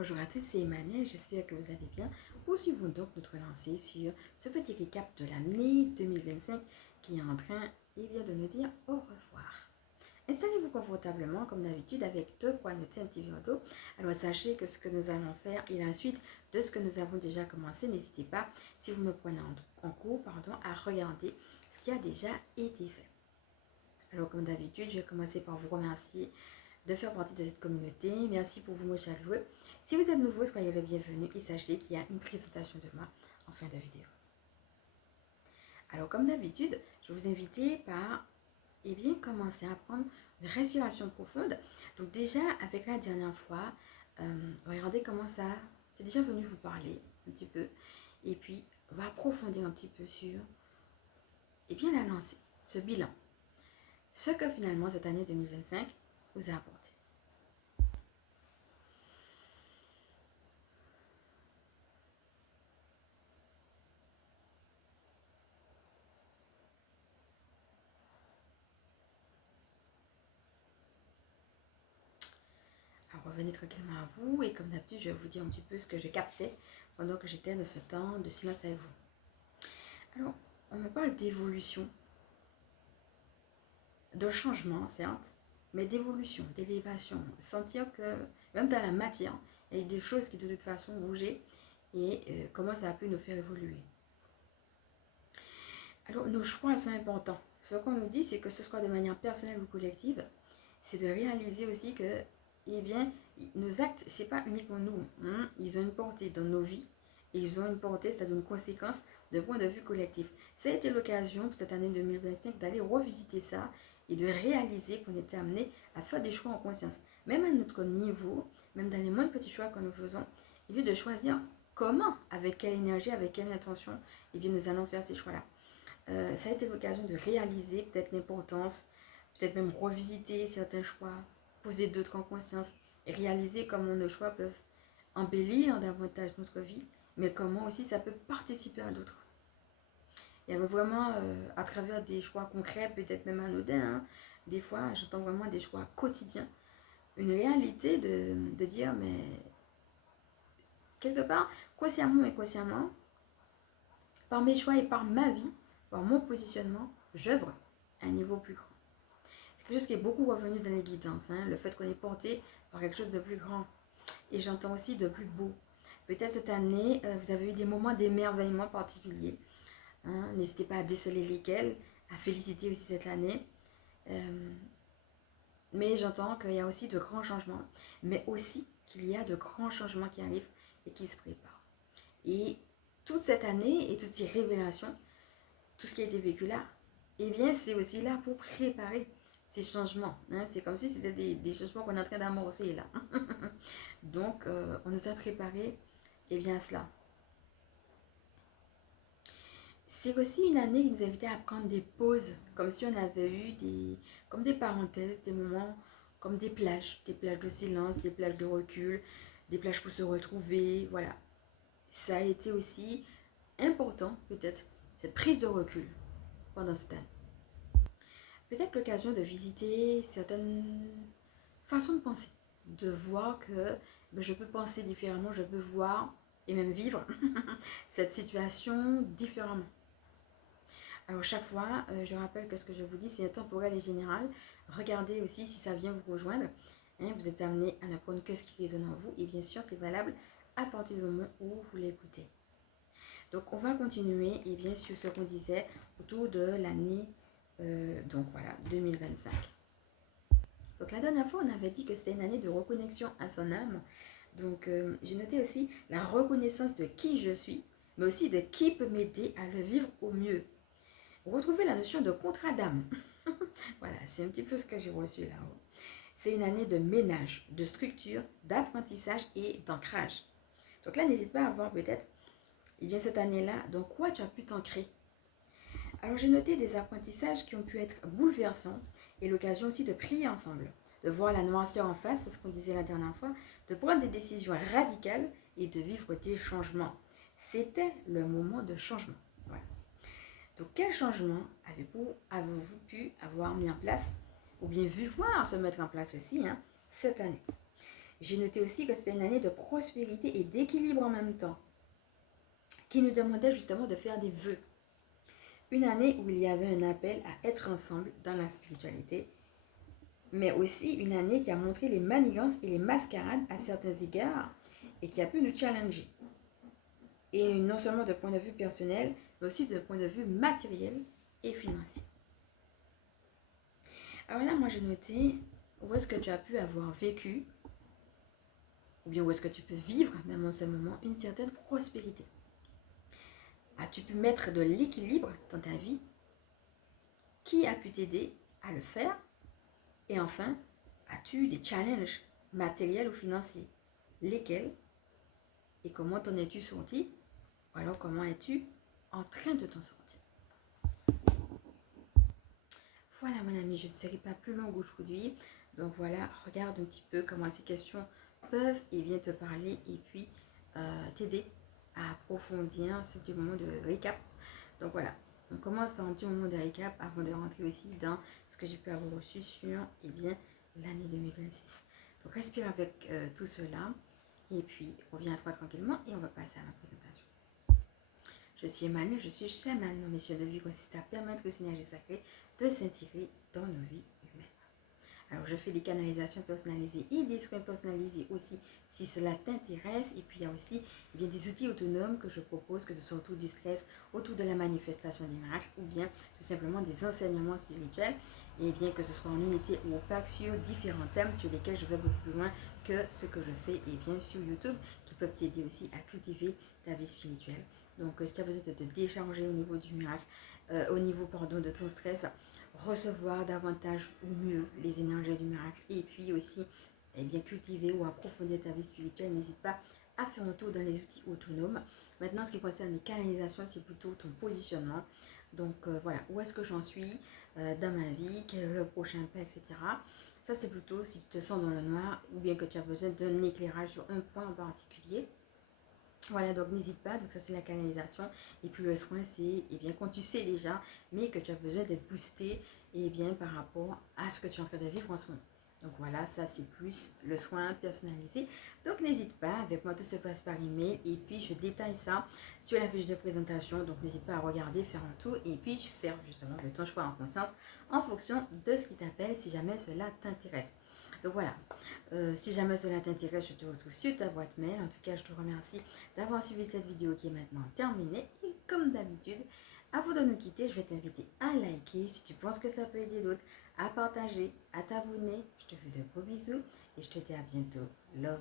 Bonjour à tous, c'est Emmanuel, j'espère que vous allez bien. Poursuivons donc notre lancée sur ce petit récap de l'année 2025 qui est en train de nous dire au revoir. Installez-vous confortablement comme d'habitude avec de quoi noter un petit verre d'eau. Alors sachez que ce que nous allons faire est la suite de ce que nous avons déjà commencé. N'hésitez pas, si vous me prenez en cours, à regarder ce qui a déjà été fait. Alors comme d'habitude, je vais commencer par vous remercier de faire partie de cette communauté. Merci pour vos mots chaleureux. Si vous êtes nouveau, soyez le bienvenu et sachez qu'il y a une présentation de moi en fin de vidéo. Alors comme d'habitude, je vais vous inviter par commencer à prendre une respiration profonde. Donc déjà, avec la dernière fois, regardez comment ça, c'est déjà venu vous parler un petit peu. Et puis, on va approfondir un petit peu sur la lancée, ce bilan. Ce que finalement cette année 2025 vous a apporté. Alors revenez tranquillement à vous et comme d'habitude, je vais vous dire un petit peu ce que je captais pendant que j'étais dans ce temps de silence avec vous. Alors, on me parle d'évolution, de changement, certes, mais d'évolution, d'élévation. Sentir que, même dans la matière, il y a des choses qui de toute façon bougeaient et comment ça a pu nous faire évoluer. Alors, nos choix sont importants. Ce qu'on nous dit, c'est que ce soit de manière personnelle ou collective, c'est de réaliser aussi que, nos actes, c'est pas uniquement nous. Ils ont une portée dans nos vies et ils ont une portée, c'est-à-dire une conséquence de point de vue collectif. Ça a été l'occasion pour cette année 2025 d'aller revisiter ça et de réaliser qu'on était amené à faire des choix en conscience. Même à notre niveau, même dans les moindres petits choix que nous faisons, il est de choisir comment, avec quelle énergie, avec quelle intention, nous allons faire ces choix-là. Ça a été l'occasion de réaliser peut-être l'importance, peut-être même revisiter certains choix, poser d'autres en conscience, et réaliser comment nos choix peuvent embellir davantage notre vie, mais comment aussi ça peut participer à d'autres. Il y avait vraiment, à travers des choix concrets, peut-être même anodins, des fois, j'entends vraiment des choix quotidiens, une réalité de dire, mais quelque part, consciemment ou inconsciemment, par mes choix et par ma vie, par mon positionnement, j'œuvre à un niveau plus grand. C'est quelque chose qui est beaucoup revenu dans les guidances, le fait qu'on est porté par quelque chose de plus grand. Et j'entends aussi de plus beau. Peut-être cette année, vous avez eu des moments d'émerveillement particuliers. N'hésitez pas à déceler lesquels, à féliciter aussi cette année. Mais j'entends qu'il y a aussi de grands changements, mais aussi qu'il y a de grands changements qui arrivent et qui se préparent. Et toute cette année et toutes ces révélations, tout ce qui a été vécu là, c'est aussi là pour préparer ces changements. C'est comme si c'était des changements qu'on est en train d'amorcer là. Donc, on nous a préparé à cela. C'est aussi une année qui nous invitait à prendre des pauses, comme si on avait eu comme des parenthèses, des moments, comme des plages de silence, des plages de recul, des plages pour se retrouver, voilà. Ça a été aussi important, peut-être, cette prise de recul pendant cette année. Peut-être l'occasion de visiter certaines façons de penser, de voir que je peux penser différemment, je peux voir et même vivre cette situation différemment. Alors chaque fois, je rappelle que ce que je vous dis, c'est intemporel et général. Regardez aussi si ça vient vous rejoindre. Vous êtes amené à n'apprendre que ce qui résonne en vous. Et bien sûr, c'est valable à partir du moment où vous l'écoutez. Donc on va continuer sur ce qu'on disait autour de l'année 2025. Donc la dernière fois, on avait dit que c'était une année de reconnexion à son âme. Donc j'ai noté aussi la reconnaissance de qui je suis, mais aussi de qui peut m'aider à le vivre au mieux. Retrouver la notion de contrat d'âme. Voilà, c'est un petit peu ce que j'ai reçu là-haut. C'est une année de ménage, de structure, d'apprentissage et d'ancrage. Donc là, n'hésite pas à voir peut-être, cette année-là, dans quoi tu as pu t'ancrer. Alors j'ai noté des apprentissages qui ont pu être bouleversants et l'occasion aussi de prier ensemble, de voir la noirceur en face, c'est ce qu'on disait la dernière fois, de prendre des décisions radicales et de vivre des changements. C'était le moment de changement. Voilà. Donc quel changement avez-vous pu avoir mis en place ou bien vu voir se mettre en place aussi cette année? J'ai noté aussi que c'était une année de prospérité et d'équilibre en même temps, qui nous demandait justement de faire des vœux. Une année où il y avait un appel à être ensemble dans la spiritualité, mais aussi une année qui a montré les manigances et les mascarades à certains égards et qui a pu nous challenger. Et non seulement de point de vue personnel, mais aussi de point de vue matériel et financier. Alors là, moi j'ai noté où est-ce que tu as pu avoir vécu, ou bien où est-ce que tu peux vivre, même en ce moment, une certaine prospérité. As-tu pu mettre de l'équilibre dans ta vie? Qui a pu t'aider à le faire? Et enfin, as-tu des challenges matériels ou financiers? Lesquels? Et comment t'en es-tu sorti? Ou alors comment es-tu en train de t'en sortir? Voilà mon ami, je ne serai pas plus longue aujourd'hui. Donc voilà, regarde un petit peu comment ces questions peuvent bien te parler et puis t'aider à approfondir ce petit moment de récap. Donc voilà, on commence par un petit moment de récap avant de rentrer aussi dans ce que j'ai pu avoir reçu sur l'année 2026. Donc respire avec tout cela et puis reviens à toi tranquillement et on va passer à ma présentation. Je suis Emmanuel, je suis chamane. Mon mission de vie consiste à permettre aux synergies sacrées de s'intégrer dans nos vies humaines. Alors, je fais des canalisations personnalisées et des soins personnalisés aussi, si cela t'intéresse. Et puis, il y a aussi des outils autonomes que je propose, que ce soit autour du stress, autour de la manifestation des miracles, ou bien tout simplement des enseignements spirituels. Et bien que ce soit en unité ou au pack sur différents thèmes sur lesquels je vais beaucoup plus loin que ce que je fais et bien sur YouTube, qui peuvent t'aider aussi à cultiver ta vie spirituelle. Donc, si tu as besoin de te décharger au niveau du miracle, au niveau de ton stress, recevoir davantage ou mieux les énergies du miracle et puis aussi cultiver ou approfondir ta vie spirituelle, n'hésite pas à faire un tour dans les outils autonomes. Maintenant, ce qui concerne les canalisations, c'est plutôt ton positionnement. Donc voilà, où est-ce que j'en suis dans ma vie, quel est le prochain pas, etc. Ça, c'est plutôt si tu te sens dans le noir ou bien que tu as besoin d'un éclairage sur un point en particulier. Voilà, donc n'hésite pas, donc ça c'est la canalisation. Et puis le soin, c'est quand tu sais déjà, mais que tu as besoin d'être boosté par rapport à ce que tu es en train de vivre en ce moment. Donc voilà, ça c'est plus le soin personnalisé. Donc n'hésite pas, avec moi tout se passe par email et puis je détaille ça sur la fiche de présentation. Donc n'hésite pas à regarder, faire un tour et puis faire justement ton choix en conscience en fonction de ce qui t'appelle si jamais cela t'intéresse. Donc voilà, si jamais cela t'intéresse, je te retrouve sur ta boîte mail. En tout cas, je te remercie d'avoir suivi cette vidéo qui est maintenant terminée. Et comme d'habitude, avant de nous quitter, je vais t'inviter à liker si tu penses que ça peut aider d'autres, à partager, à t'abonner. Je te fais de gros bisous et je te dis à bientôt. Love.